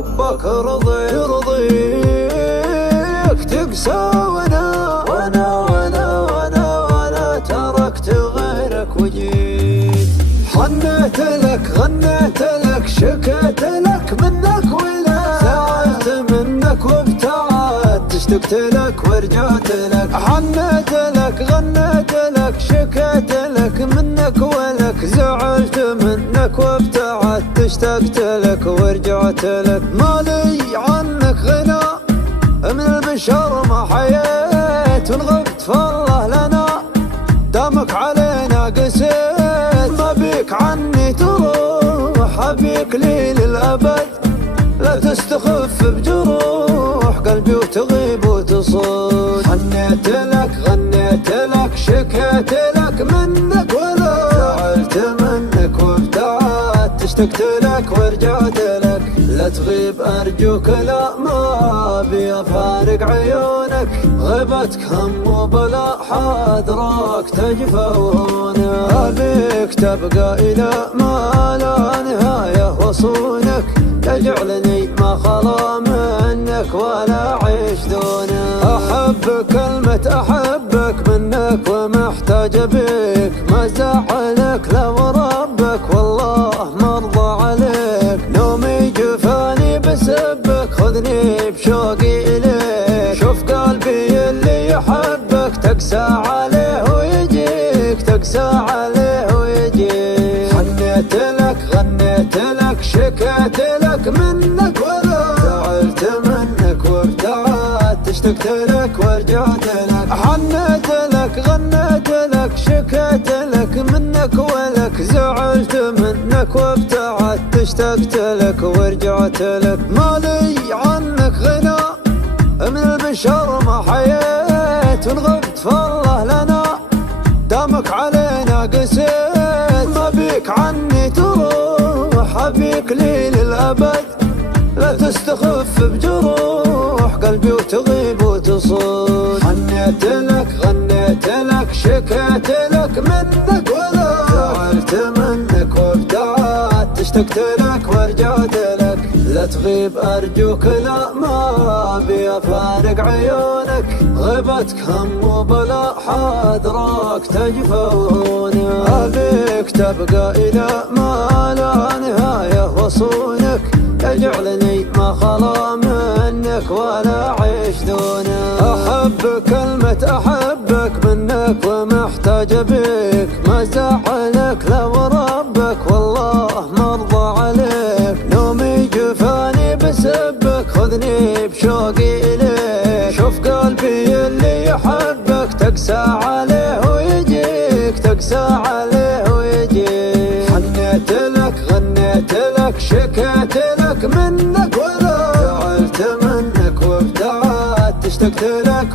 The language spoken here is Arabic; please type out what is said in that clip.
حبك يرضيك تقسى وانا تركت غيرك وجيت. حنيت لك غنيت لك شكيت لك منك ولا زعلت منك وابتعدت اشتقت لك ورجعت لك. حنيت لك غنيت لك شكيت لك منك ولك زعلت منك وابتعدت اشتقت لك ورجعت لك. مالي عنك غنى من البشر ما حييت وان غبت فالله لنا دامك علينا قسيت. ما بيك عني تروح ابيك لي للابد لا تستخف بجروح قلبي وتغيب وتصد. حنيت لك غنيت لك شكيت لك منك ولا زعلت منك وابتعدت اشتقت لك ورجعت لك. لا تغيب أرجوك لا ما أبي أفارق عيونك غيبتك هم وبلا حاضرك تجفى وهونك. أبيك تبقى إلى ما لا نهاية وصونك تجعلني ما خلا منك ولا عيش دونك. أحب كلمة أحبك منك ومحتاج بك ما زعلك لو ربك والله مرضى عليك. نومي جفاني بسبك خذني بشوقي إليك. شوف قلبي اللي يحبك تقسى عليه ويجيك تقسى عليه ويجيك. حنيت لك غنيت لك شكيت لك منك ولا زعلت منك وابتعدت اشتقت لك ورجعت لك. حنيت لك غنيت لك شكيت لك منك ولك زعلت منك وابتعدت اشتقت لك ورجعت لك. مالي عنك غنى من البشر ما حييت وان غبت فالله لنا دامك علينا قسيت. ما بيك عني تروح ابيك لي للابد لا تستخف بجروح قلبي وتغيب وتصد. حنيت لك غنيت لك شكيت لك منك ولا زعلت منك وابتعدت اشتقت لك ورجعت لك. لا تغيب أرجوك لا ما أبي أفارق عيونك غيبتك هم وبلا حاضرك تجفى وهونك. أبيك تبقى إلى ما لا نهاية وصونك تجعلني ما خلا منك ولا عيش دونك. أحب كلمة أحبك منك ومحتاج بك ما زعلك لو ربك والله مرضى عليك. نومي جفاني بسبك خذني بشوقي إليك. شوف قلبي اللي يحبك تقسى عليه ويجيك تقسى عليه ويجيك. حنيت لك غنيت لك شكيت لك منك ولا زعلت منك وابتعدت اشتقت لك